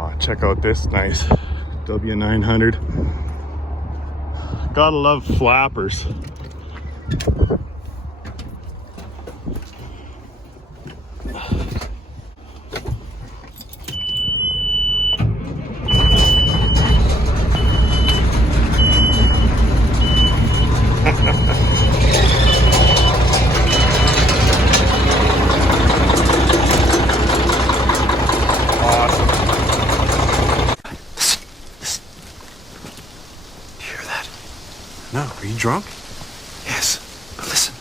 Oh, check out this nice W900. Gotta love flappers. No, are you drunk? Yes, but listen.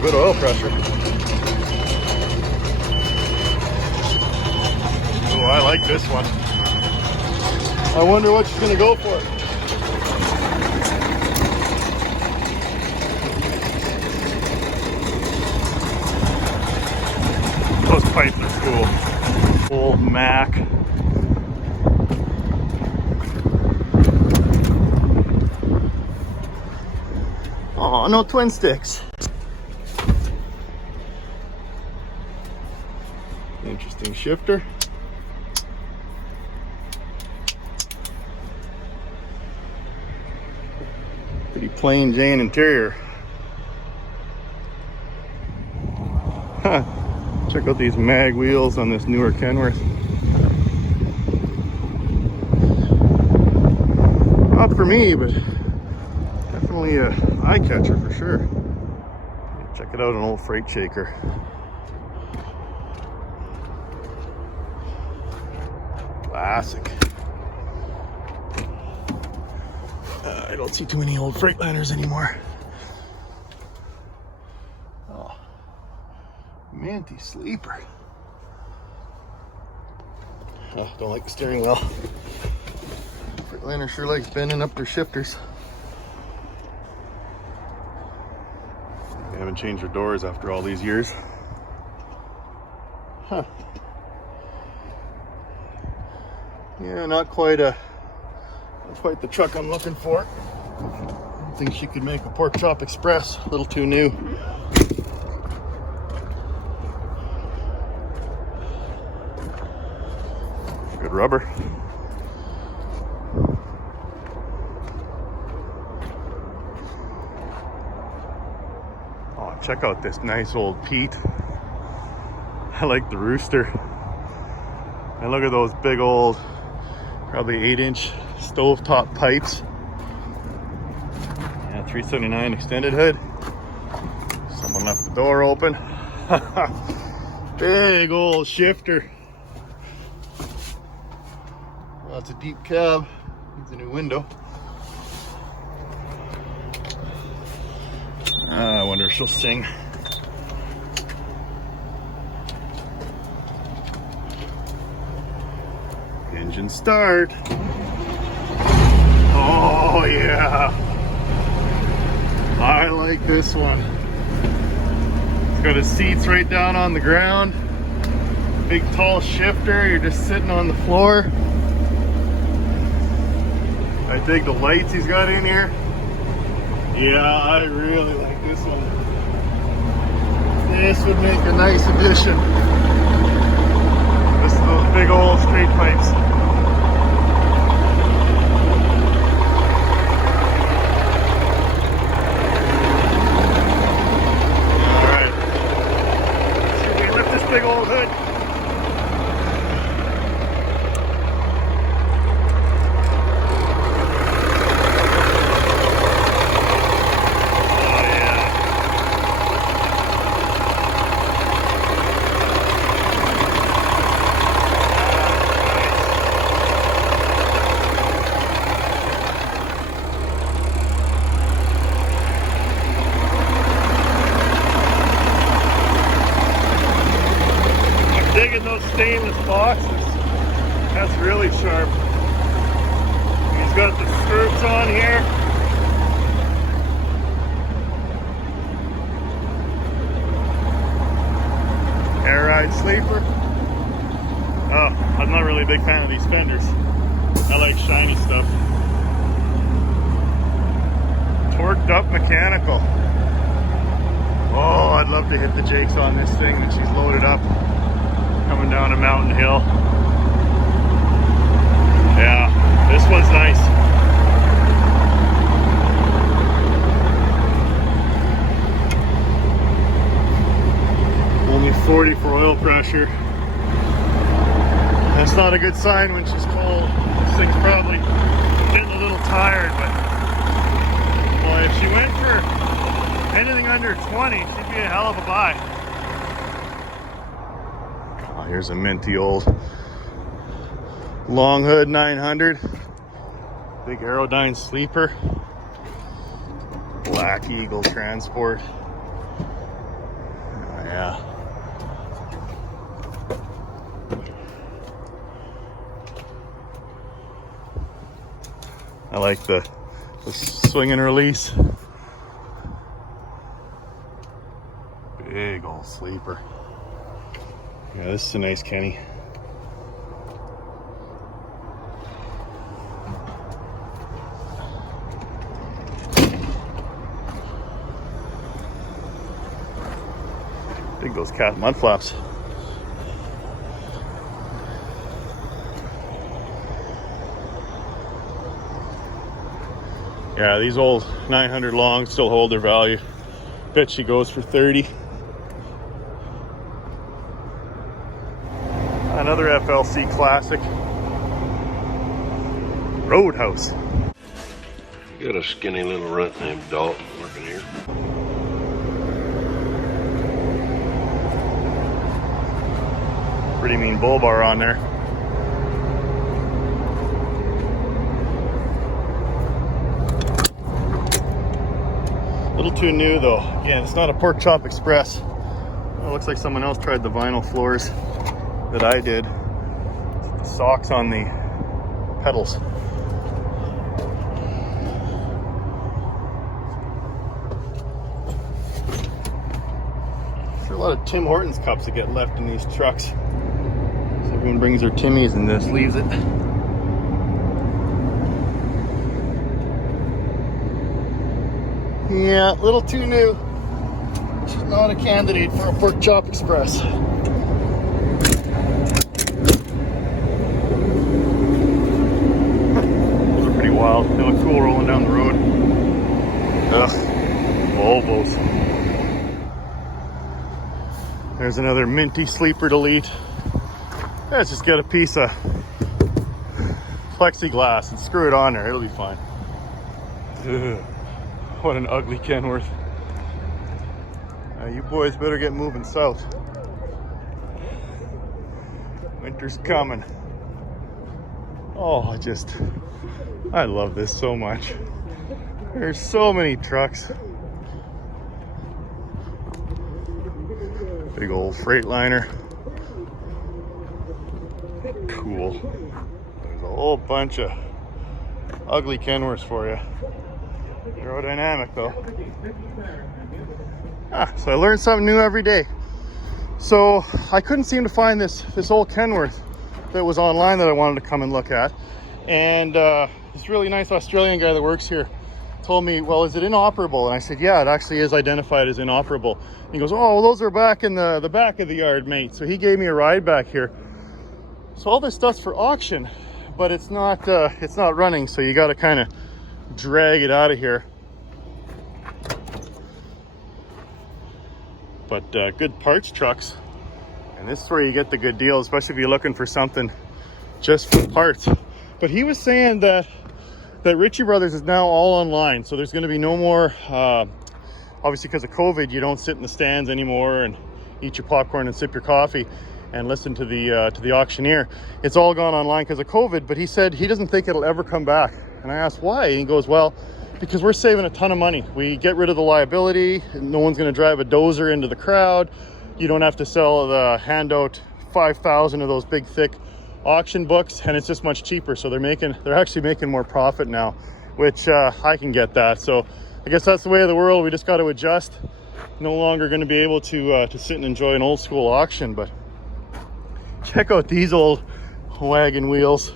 Good oil pressure. Oh, I like this one. I wonder what she's gonna go for. Those pipes are cool. Old Mack. Oh, no twin sticks. Interesting shifter. Pretty plain Jane interior. Huh. Check out these mag wheels on this newer Kenworth. Not for me, but definitely a eye catcher for sure. Check it out, an old freight shaker. Classic. I don't see too many old Freightliners anymore. Oh, Manty sleeper. Oh, don't like the steering wheel. Freightliner sure likes bending up their shifters. They haven't changed their doors after all these years. Huh. Yeah, not quite the truck I'm looking for. I think she could make a pork chop express. A little too new. Good rubber. Oh, check out this nice old Pete. I like the rooster. And look at those big old, probably 8-inch stovetop pipes. Yeah, 379 extended hood. Someone left the door open. Big old shifter. Well, it's a deep cab. Needs a new window. I wonder if she'll sing. Engine start. Oh yeah, I like this one. It's got his seats right down on the ground. Big tall shifter, you're just sitting on the floor. I dig the lights he's got in here. Yeah, I really like this one. This would make a nice addition. This is those big old straight pipes. stainless boxes. That's really sharp. He's got the skirts on here. Air ride sleeper. Oh, I'm not really a big fan of these fenders. I like shiny stuff. Torqued up mechanical. Oh, I'd love to hit the jakes on this thing when she's loaded up, coming down a mountain hill. Yeah, this one's nice. Only 40 for oil pressure. That's not a good sign when she's cold. This thing's probably getting a little tired, but boy, if she went for anything under 20, she'd be a hell of a buy. Oh, here's a minty old long hood 900. Big Aerodyne sleeper. Black Eagle transport. Oh, yeah. I like the swing and release. Big old sleeper. Yeah, this is a nice Kenny. Big those cat mud flaps. Yeah, these old 900 longs still hold their value. Bet she goes for 30. Another FLC classic. Roadhouse. Got a skinny little runt named Dalton working here. Pretty mean bull bar on there. A little too new though. Again, it's not a Pork Chop Express. It looks like someone else tried the vinyl floors that I did. The socks on the pedals. There's a lot of Tim Hortons cups that get left in these trucks. So everyone brings their Timmies and just leaves it. Yeah, a little too new. She's not a candidate for a Pork Chop Express. Those are pretty wild. They look cool rolling down the road. Ugh, Volvos. There's another minty sleeper delete. Let's just get a piece of plexiglass and screw it on there. It'll be fine. Ugh. What an ugly Kenworth. You boys better get moving south. Winter's coming. Oh, I love this so much. There's so many trucks. Big old Freightliner. Cool. There's a whole bunch of ugly Kenworths for you. Aerodynamic though. So I learned something new every day. So I couldn't seem to find this old Kenworth that was online that I wanted to come and look at. And this really nice Australian guy that works here told me, well, is it inoperable? And I said, yeah, it actually is identified as inoperable. And he goes, oh, well, those are back in the back of the yard, mate. So he gave me a ride back here. So all this stuff's for auction, but it's not running. So you got to kind of drag it out of here. But good parts trucks, and this is where you get the good deal, especially if you're looking for something just for parts. But he was saying that Ritchie Brothers is now all online, so there's going to be no more obviously because of COVID, you don't sit in the stands anymore and eat your popcorn and sip your coffee and listen to the auctioneer. It's all gone online because of COVID, but he said he doesn't think it'll ever come back. And I asked why, and he goes, well, because we're saving a ton of money. We get rid of the liability. No one's going to drive a dozer into the crowd. You don't have to sell the handout 5,000 of those big thick auction books, and it's just much cheaper. So they're actually making more profit now, which I can get that. So I guess that's the way of the world. We just got to adjust. No longer going to be able to sit and enjoy an old school auction. But check out these old wagon wheels.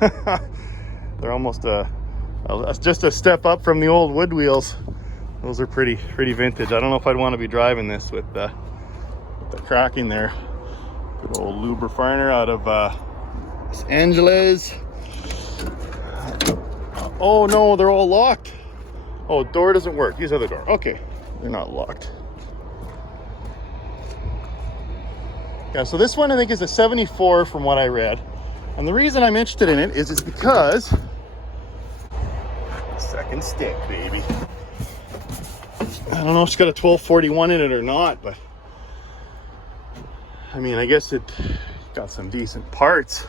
They're almost just a step up from the old wood wheels. Those are pretty vintage. I don't know if I'd want to be driving this with the cracking there. Good old lubrifier out of Los Angeles. Oh no, they're all locked. Oh, door doesn't work. These are the door. Okay, they're not locked. Yeah, so this one I think is a 74 from what I read. And the reason I'm interested in it is because second stick, baby. I don't know if it's got a 1241 in it or not, but I mean, I guess it got some decent parts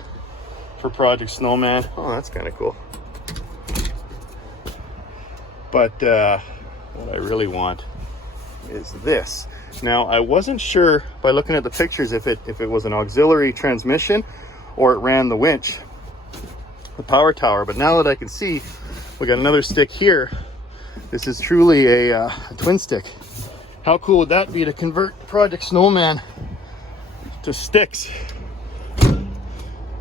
for Project Snowman. Oh, that's kind of cool. But what I really want is this. Now, I wasn't sure by looking at the pictures if it was an auxiliary transmission or it ran the winch, the power tower. But now that I can see, we got another stick here. This is truly a twin stick. How cool would that be to convert Project Snowman to sticks?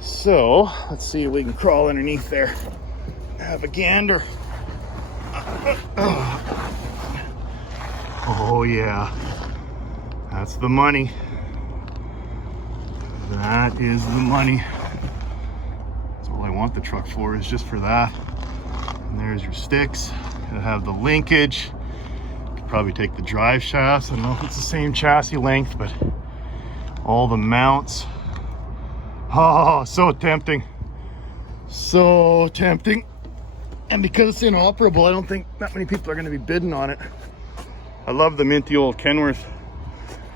So let's see if we can crawl underneath there. Have a gander. Oh yeah, that's the money. That is the money. That's all I want the truck for, is just for that. And there's your sticks. It'll have the linkage. You could probably take the drive shafts. I don't know if it's the same chassis length, but all the mounts. Oh, so tempting. So tempting. And because it's inoperable, I don't think that many people are going to be bidding on it. I love the minty old Kenworth.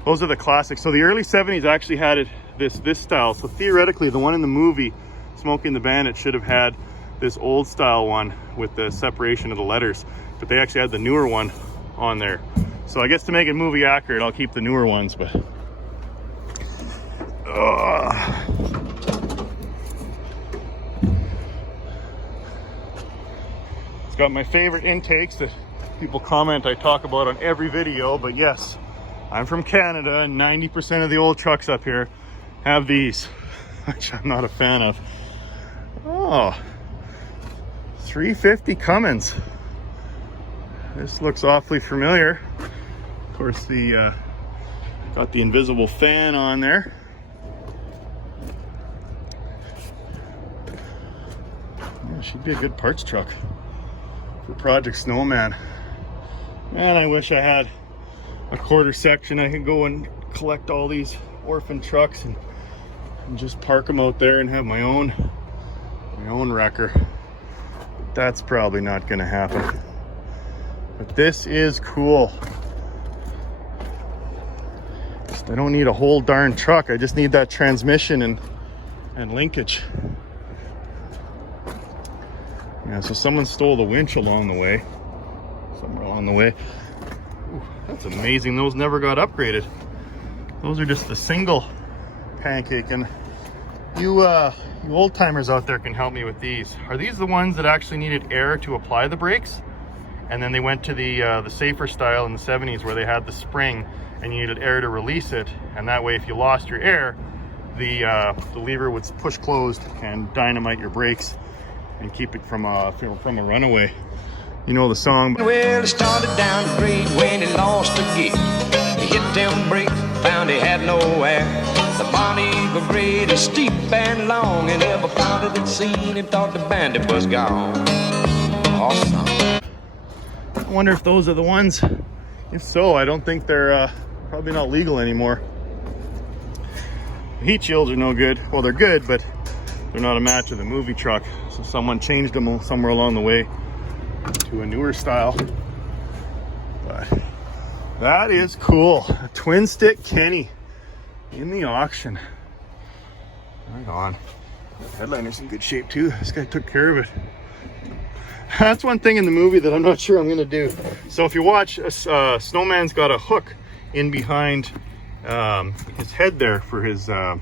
Those are the classics. So the early 70s actually had it this style. So theoretically, the one in the movie, Smokey and the Bandit, should have had this old style one with the separation of the letters. But they actually had the newer one on there. So I guess to make it movie accurate, I'll keep the newer ones. But it's got my favorite intakes that people comment I talk about on every video. But yes, I'm from Canada, and 90% of the old trucks up here have these, which I'm not a fan of. Oh, 350 Cummins. This looks awfully familiar. Of course, the got the invisible fan on there. Yeah, should be a good parts truck for Project Snowman. Man, I wish I had a quarter section. I could go and collect all these orphan trucks and just park them out there and have my own wrecker. But that's probably not going to happen. But this is cool. I don't need a whole darn truck. I just need that transmission and linkage. Yeah, so someone stole the winch along the way. Somewhere along the way. Ooh, that's amazing. Those never got upgraded. Those are just the single pancake. And you old timers out there can help me with these. Are these the ones that actually needed air to apply the brakes? And then they went to the safer style in the 70s where they had the spring and you needed air to release it. And that way, if you lost your air, the lever would push closed and dynamite your brakes and keep it from a runaway. You know the song. Well, it started down the grade when he lost a gear. He hit them brakes, found he had no air. The Bonnie Eagle grade is steep and long, and every powder that seen him thought the bandit was gone. Awesome. I wonder if those are the ones. If so, I don't think they're probably not legal anymore. The heat shields are no good. Well, they're good, but they're not a match of the movie truck. So someone changed them somewhere along the way to a newer style. But that is cool. A twin stick Kenny in the auction. Right on. The headliner's in good shape too. This guy took care of it. That's one thing in the movie that I'm not sure I'm gonna do. So if you watch, Snowman's got a hook in behind his head there for his to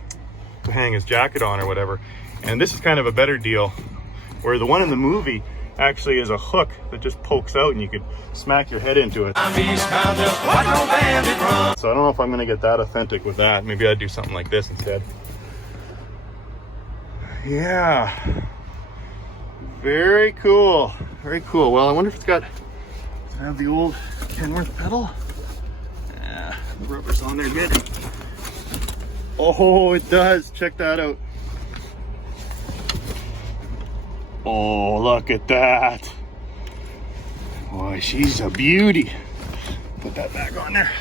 hang his jacket on or whatever. And this is kind of a better deal, where the one in the movie actually is a hook that just pokes out and you could smack your head into it. So I don't know if I'm gonna get that authentic with that. Maybe I'd do something like this instead. Yeah, very cool, very cool. Well, I wonder if it's got, does it have the old Kenworth pedal? Yeah, the rubber's on there good. Oh, it does. Check that out. Oh, look at that. Boy, she's a beauty. Put that back on there.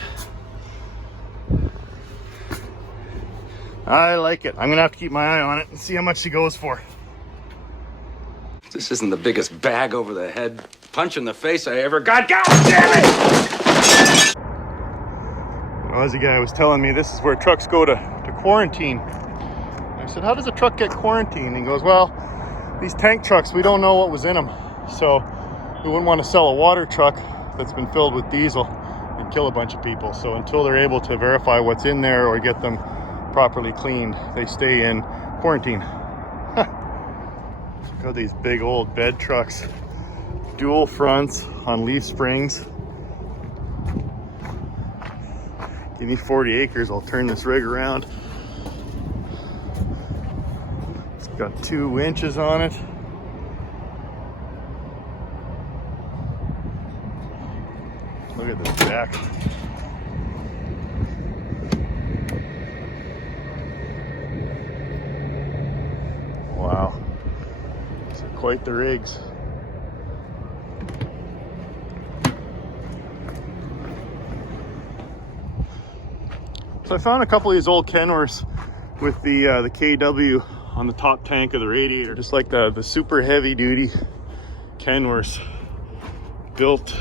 I like it. I'm gonna have to keep my eye on it and see how much she goes for. This isn't the biggest bag over the head punch in the face I ever got. God damn it! An Aussie guy was telling me this is where trucks go to quarantine. I said, how does a truck get quarantined? And he goes, well, these tank trucks, we don't know what was in them. So we wouldn't want to sell a water truck that's been filled with diesel and kill a bunch of people. So until they're able to verify what's in there or get them properly cleaned, they stay in quarantine. Look at these big old bed trucks, dual fronts on leaf springs. Give me 40 acres, I'll turn this rig around. It's got 2 winches on it. Look at this back. Wow, these are quite the rigs. So I found a couple of these old Kenworths with the KW on the top tank of the radiator, just like the super heavy duty Kenworths, built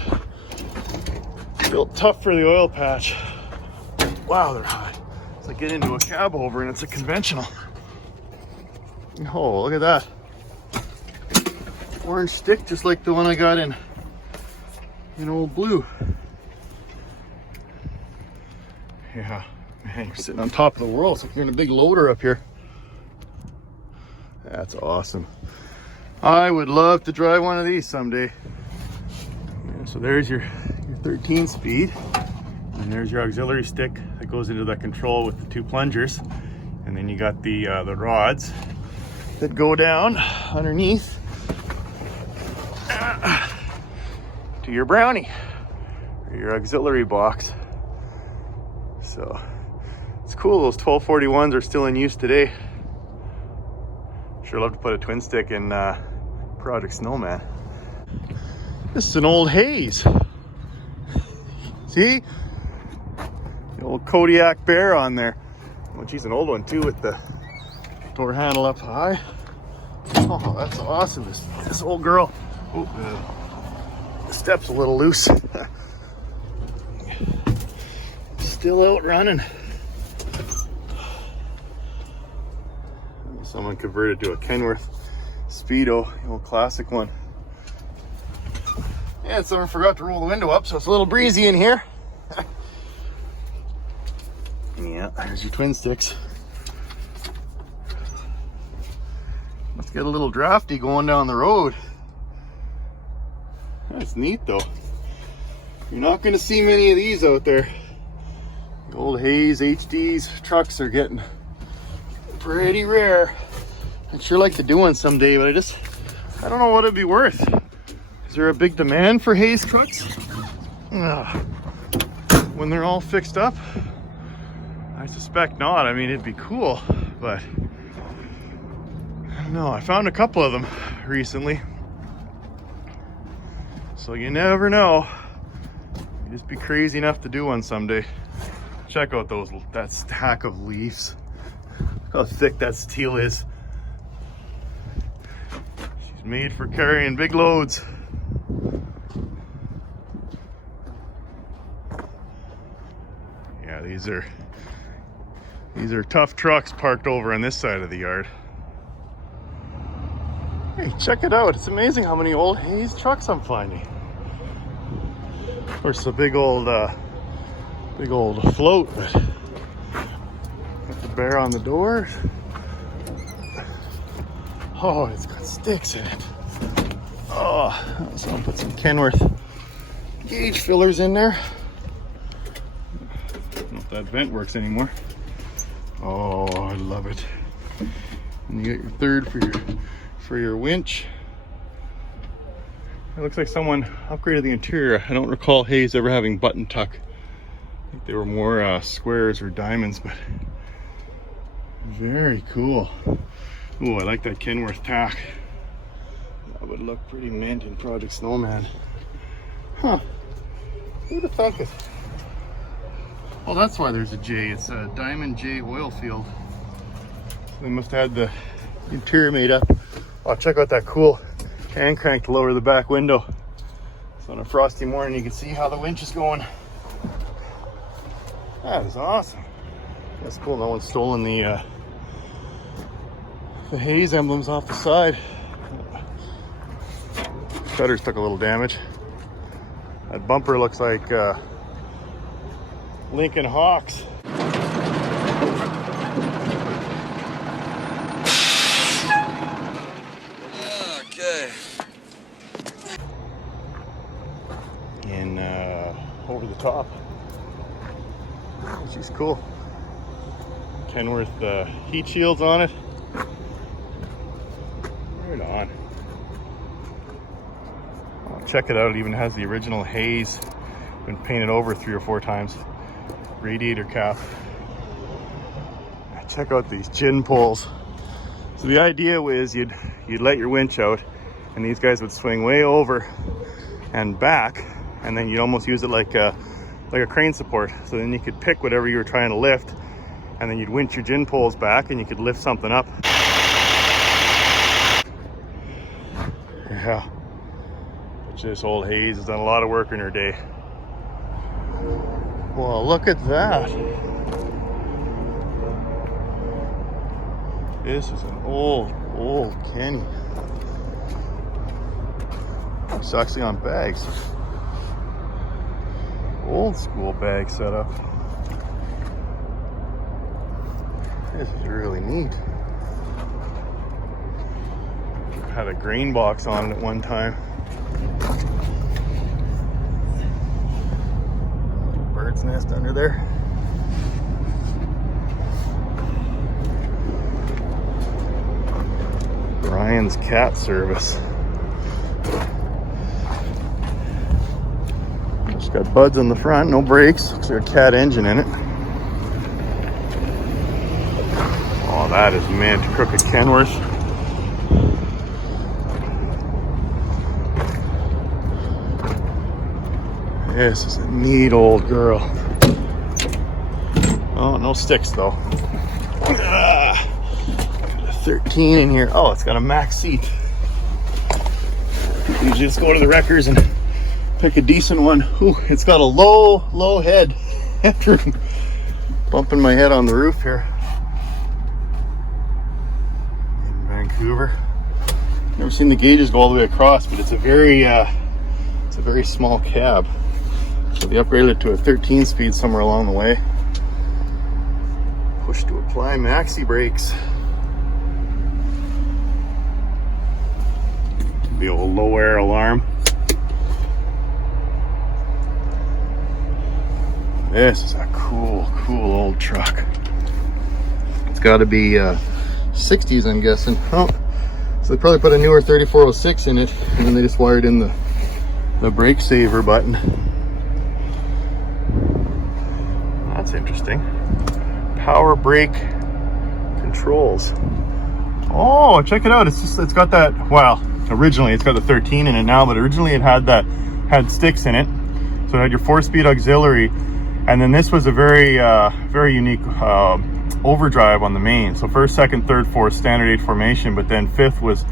tough for the oil patch. Wow, they're high. It's like getting into a cab over and it's a conventional. Oh, look at that. Orange stick, just like the one I got in old blue. Yeah, man, you're sitting on top of the world. It's like you're in a big loader up here. That's awesome. I would love to drive one of these someday. Yeah, so there's your 13 speed. And there's your auxiliary stick that goes into that control with the 2 plungers. And then you got the rods that go down underneath to your brownie or your auxiliary box. So it's cool. Those 1241s are still in use today. Sure love to put a twin stick in Project Snowman. This is an old Hayes. See? The old Kodiak Bear on there. Well, geez, an old one too with the door handle up high. Oh, that's awesome. This old girl. Oh, the step's a little loose. Still out running. Someone converted to a Kenworth Speedo, the old classic one. And someone forgot to roll the window up, so it's a little breezy in here. Yeah, there's your twin sticks. Must get a little drafty going down the road. That's neat though. You're not going to see many of these out there. The old Hayes HDs trucks are getting pretty rare. I'd sure like to do one someday, but I don't know what it'd be worth. Is there a big demand for Hayes trucks? When they're all fixed up? I suspect not. I mean, it'd be cool, but I don't know. I found a couple of them recently. So you never know. You'd just be crazy enough to do one someday. Check out that stack of leaves. Look how thick that steel is. She's made for carrying big loads. Yeah, these are tough trucks parked over on this side of the yard. Hey, check it out. It's amazing how many old Hayes trucks I'm finding. Of course, a big old float, but bear on the doors. Oh, it's got sticks in it. Oh, so I'll put some Kenworth gauge fillers in there. I don't know if that vent works anymore. Oh, I love it. And you get your third for your winch. It looks like someone upgraded the interior. I don't recall Hayes ever having button tuck. I think they were more squares or diamonds, but very cool. Oh, I like that Kenworth tack. That would look pretty mint in Project Snowman. Huh. Who'd have thunk it? Well, that's why there's a J. It's a Diamond J Oilfield. So they must have had the interior made up. Oh, check out that cool hand crank to lower the back window. So on a frosty morning, you can see how the winch is going. That is awesome. That's cool. No one's stolen the Hayes emblems off the side. Shutters took a little damage. That bumper looks like Lincoln Hawks. Okay. And over the top. She's cool. Kenworth heat shields on it. Right on. Oh, check it out. It even has the original Hayes. Been painted over 3 or 4 times. Radiator cap. Check out these gin poles. So the idea was you'd let your winch out, and these guys would swing way over and back, and then you'd almost use it like a crane support. So then you could pick whatever you were trying to lift, and then you'd winch your gin poles back, and you could lift something up. Yeah. This old Hayes has done a lot of work in her day. Well, look at that. This is an old Kenny. It's actually on bags. Old school bag setup. This is really neat. Had a grain box on it at one time. Bird's nest under there. Brian's cat service. Just got buds on the front, no brakes. Looks like a cat engine in it. Oh, that is mint. Crooked Kenworth. This is a neat old girl. Oh, no sticks though. Got a 13 in here. Oh, it's got a Macks seat. You just go to the wreckers and pick a decent one. Ooh, it's got a low head. After bumping my head on the roof here. In Vancouver. Never seen the gauges go all the way across, but it's a very small cab. So they upgraded it to a 13 speed somewhere along the way. Push to apply maxi brakes. The old low air alarm. This is a cool old truck. It's got to be 60s, I'm guessing. Oh, so they probably put a newer 3406 in it, and then they just wired in the brake saver button. That's interesting. Power brake controls. Oh, check it out. It's got that, well, originally it's got the 13 in it now, but originally it had sticks in it. So it had your 4-speed auxiliary, and then this was a very unique overdrive on the main. So first, second, third, fourth, standard 8 formation, but then fifth was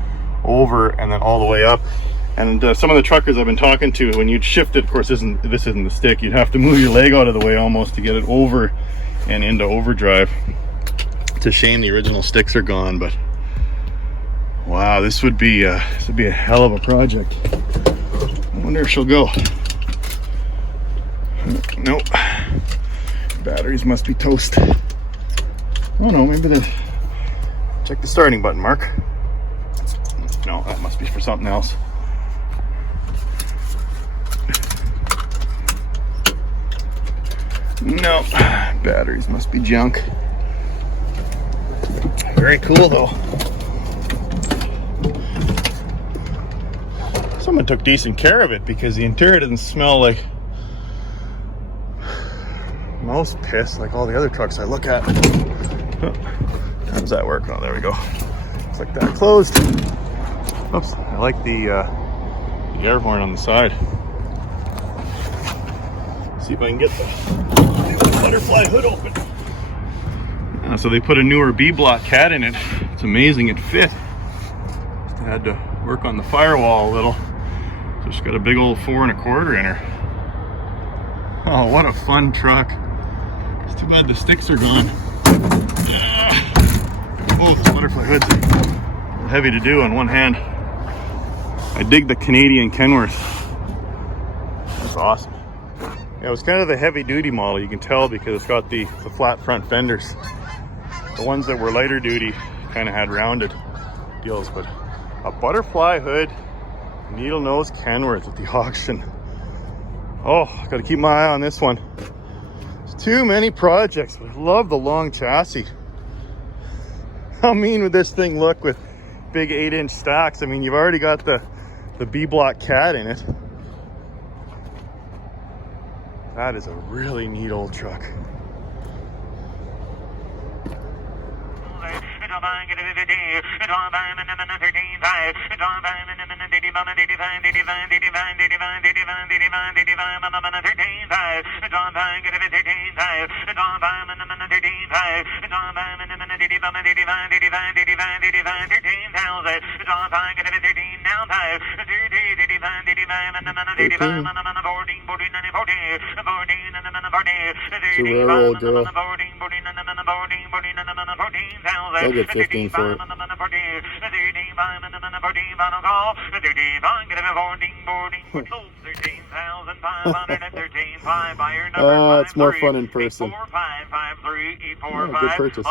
over and then all the way up. And some of the truckers I've been talking to, when you'd shift it, of course this isn't the stick, you'd have to move your leg out of the way almost to get it over and into overdrive. It's a shame the original sticks are gone, but wow, this would be a hell of a project. I wonder if she'll go. Nope. Batteries must be toast. Oh no, maybe the... Check the starting button, Mark. No, that must be for something else. No, batteries must be junk. Very cool though. Someone took decent care of it because the interior doesn't smell like mouse piss like all the other trucks I look at. Oh, how does that work? Oh, there we go. Looks like that closed. Oops, I like the air horn on the side. See if I can get the butterfly hood open. So they put a newer B-block cat in it. It's amazing it fit. Just had to work on the firewall a little. So she's got a big old 4 1/4 in her. Oh, what a fun truck. It's too bad the sticks are gone. Oh, this butterfly hood's heavy to do on one hand. I dig the Canadian Kenworth. That's awesome. Yeah, it was kind of the heavy duty model, you can tell, because it's got the flat front fenders. The ones that were lighter duty kind of had rounded deals, but a butterfly hood needle nose Kenworth at the auction. Oh, gotta keep my eye on this one. There's too many projects, but I love the long chassis. How mean would this thing look with big 8-inch stacks? I mean, you've already got the B-block cat in it. That is a really neat old truck. It's a rare old girl. They'll get 15 for it. It's more fun in person. Yeah, good purchase.